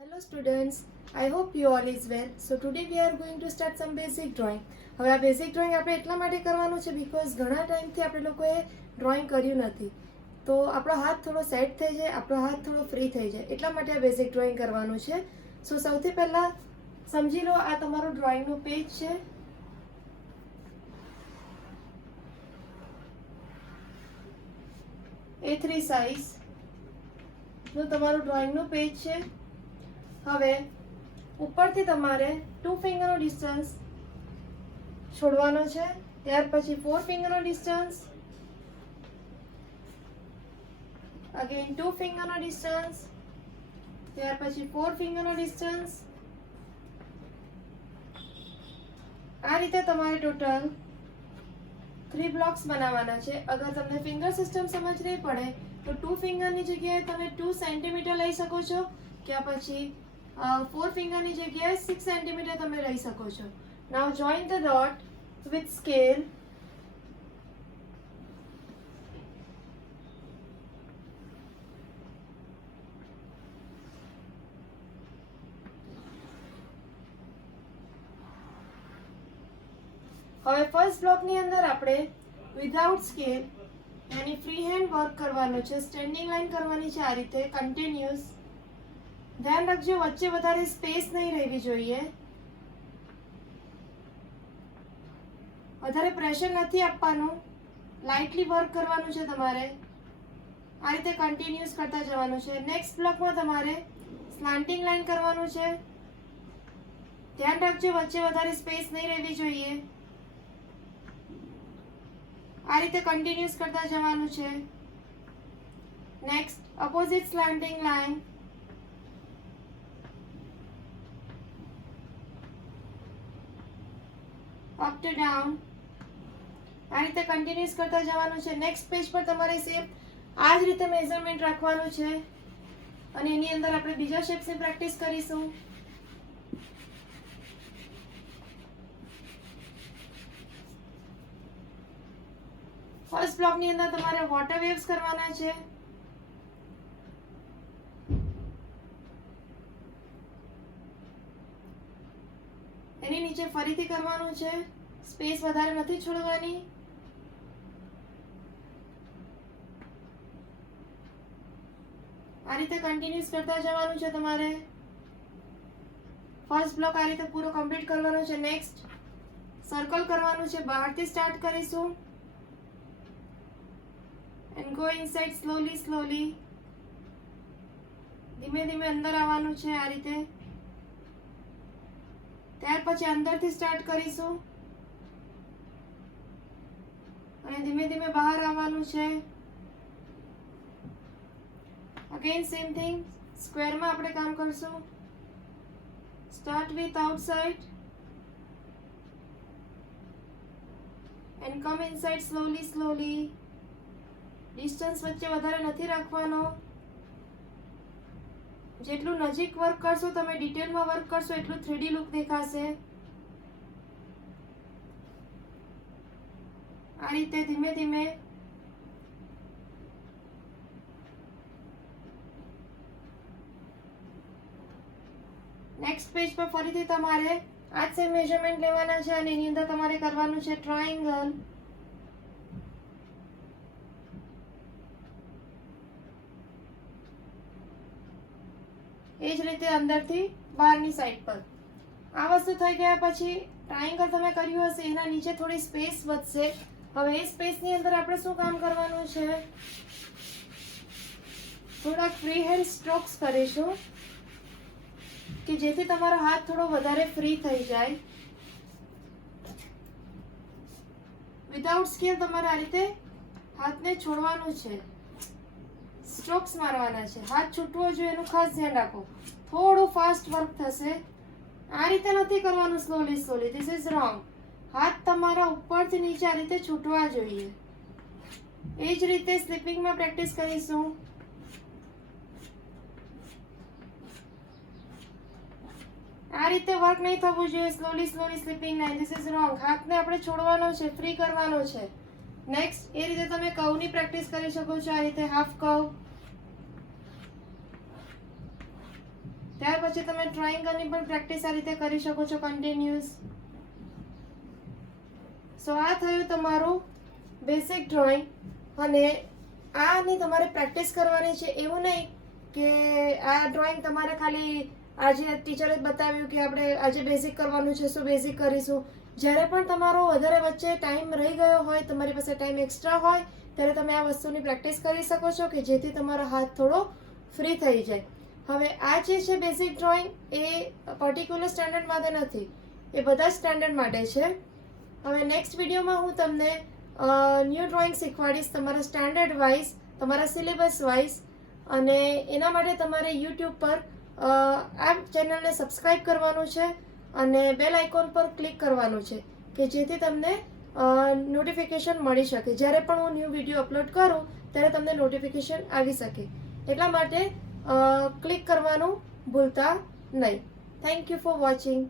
Hello students, I hope you all is well. So today we are going to start some basic drawing. હવે આ basic drawing આપણે એટલા માટે કરવાનું છે બીકોઝ ઘણા ટાઈમથી આપણે લોકોએ ડ્રોઈંગ કર્યું નથી, તો આપણો હાથ થોડો સેટ થઈ જાય, આપણો હાથ થોડો ફ્રી થઈ જાય, એટલા માટે આ બેઝિક ડ્રોઈંગ કરવાનું છે. સો સૌથી પહેલાં સમજી લો, આ તમારું ડ્રોઈંગનું પેજ છે. A3 સાઇઝનું તમારું ડ્રોઈંગનું પેજ છે. હવે ઉપરથી તમારે 2 ફિંગરનો ડિસ્ટન્સ છોડવાનો છે, ત્યાર પછી 4 ફિંગરનો ડિસ્ટન્સ, અગેન 2 ફિંગરનો ડિસ્ટન્સ, ત્યાર પછી 4 ફિંગરનો ડિસ્ટન્સ. આ રીતે તમારે ટોટલ 3 બ્લોક્સ બનાવવાના છે. અગર તમને ફિંગર સિસ્ટમ સમજ નહીં પડે તો 2 ફિંગરની જગ્યાએ તમે 2 સેન્ટીમીટર લઈ શકો છો, કે પછી 4 ફિંગરની જગ્યાએ 6 સેન્ટીમીટર તમે લઈ શકો છો. Now join the dot with scale. હવે ફર્સ્ટ બ્લોકની અંદર આપણે વિધાઉટ સ્કેલ યાની ફ્રી હેન્ડ વર્ક કરવાનો છે. સ્ટેન્ડિંગ લાઈન કરવાની છે આ રીતે કન્ટિન્યુઅસ. ધ્યાન રાખજો, વચ્ચે વધારે સ્પેસ નહીં રહેવી જોઈએ, વધારે પ્રેશર નથી આપવાનું, લાઇટલી વર્ક કરવાનું છે તમારે. આ રીતે કન્ટિન્યુઅસ કરતા જવાનું છે. નેક્સ્ટ બ્લોકમાં તમારે સ્લાન્ટિંગ લાઈન કરવાનું છે. ધ્યાન રાખજો, વચ્ચે વધારે સ્પેસ નહીં રહેવી જોઈએ. આ રીતે કન્ટિન્યુઅસ કરતા જવાનું છે. Next opposite slanting line. Up to down. આ રીતે કન્ટિન્યુઅસ કરતા જવાનું છે. નેક્સ્ટ પેજ પર તમારે સેમ આ જ રીતે મેઝરમેન્ટ રાખવાનું છે અને એની અંદર આપણે બીજા શેપ્સની પ્રેક્ટિસ કરીશું. ફર્સ્ટ બ્લોકની અંદર તમારે વોટર વેવ્સ કરવાના છે. એની નીચે ફરીથી કરવાનું છે. સ્પેસ વધારે નથી છોડવાની. આ રીતે કન્ટિન્યુઅસ કરતા જવાનું છે તમારે. ફર્સ્ટ બ્લોક આ રીતે પૂરો કમ્પ્લીટ કરવાનો છે. નેક્સ્ટ સર્કલ કરવાનું છે. બહારથી સ્ટાર્ટ કરીશું and go inside slowly. ધીમે ધીમે અંદર આવવાનું છે આ રીતે. ત્યાર પછી અંદરથી સ્ટાર્ટ કરીશું અને ધીમે ધીમે બહાર આવવાનું છે. અગેન સેમ થિંગ, સ્ક્વેરમાં આપણે કામ કરશું. Start with outside and come inside slowly. Distance વચ્ચે વધારે નથી રાખવાનો. જેટલું નજીક વર્ક કરશો તમે, ડિટેલમાં વર્ક કરશો, એટલું 3D લુક દેખાશે. આ રીતે ધીમે ધીમે. નેક્સ્ટ પેજ પર ફરીથી તમારે આ જ સેમ મેઝરમેન્ટ લેવાના છે અને એની અંદર તમારે કરવાનું છે ટ્રાયેંગલ. એ જ રીતે અંદરથી બહારની સાઈડ પર. આ વસ્તુ થઈ ગયા પછી ટ્રાયેંગલ તમે કર્યું હશે, એના નીચે થોડી સ્પેસ વધશે. હવે એ સ્પેસની અંદર આપણે શું કામ કરવાનું છે, થોડાક ફ્રી હેન્ડ સ્ટ્રોક્સ કરીશું કે જેથી તમારો હાથ થોડો વધારે ફ્રી થઈ જાય. વિધાઉટ સ્કેલ તમારે આ રીતે હાથને છોડવાનું છે, સ્ટ્રોક્સ મારવાના છે. હાથ છૂટવો જોઈએ એનું ખાસ ધ્યાન રાખો. થોડું ફાસ્ટ વર્ક થશે. આ રીતે નથી કરવાનું, સ્લોલી. This is wrong. હાથ તમારા ઉપરથી નીચે આ રીતે છૂટવા જોઈએ. એ જ રીતે સ્લીપિંગમાં પ્રેક્ટિસ કરીશું. આ રીતે વર્ક નહીં થવું જોઈએ. Slowly sleeping line. This is wrong. હાથને આપણે છોડવાનો છે, ફ્રી કરવાનો છે. નેક્સ્ટ એ રીતે તમે કર્વની પ્રેક્ટિસ કરી શકો છો. આ રીતે હાફ કર્વ. ત્યાર પછી તમે ટ્રાયંગલની પણ પ્રેક્ટિસ આ રીતે કરી શકો છો કન્ટિન્યુઅસ. સો આ થયું તમારું બેસિક ડ્રોઈંગ. અને આની તમારે પ્રેક્ટિસ કરવાની છે. એવું નહીં કે આ ડ્રોઈંગ તમારે ખાલી આજે ટીચરે બતાવ્યું કે આપણે આજે બેઝિક કરવાનું છે, શું બેઝિક કરીશું. જ્યારે પણ તમારો વધારે વચ્ચે ટાઈમ રહી ગયો હોય, તમારી પાસે ટાઈમ એક્સ્ટ્રા હોય, ત્યારે તમે આ વસ્તુની પ્રેક્ટિસ કરી શકો છો કે જેથી તમારો હાથ થોડો ફ્રી થઈ જાય. હવે આ જે છે બેઝિક ડ્રોઈંગ એ પર્ટિક્યુલર સ્ટેન્ડર્ડ માટે નથી, એ બધા સ્ટેન્ડર્ડ માટે છે. હવે નેક્સ્ટ વિડીયોમાં હું તમને ન્યૂ ડ્રોઈંગ શીખવાડીશ તમારા સ્ટેન્ડર્ડ વાઇઝ, તમારા સિલેબસ વાઇઝ. અને એના માટે તમારે યુટ્યુબ પર આ ચેનલને સબસ્ક્રાઈબ કરવાનું છે અને બેલ આઇકોન પર ક્લિક કરવાનું છે કે જેથી તમને નોટિફિકેશન મળી શકે. જ્યારે પણ હું ન્યૂ વિડીયો અપલોડ કરું ત્યારે તમને નોટિફિકેશન આવી શકે. એટલા માટે ક્લિક કરવાનું ભૂલતા નહીં. Thank you for watching.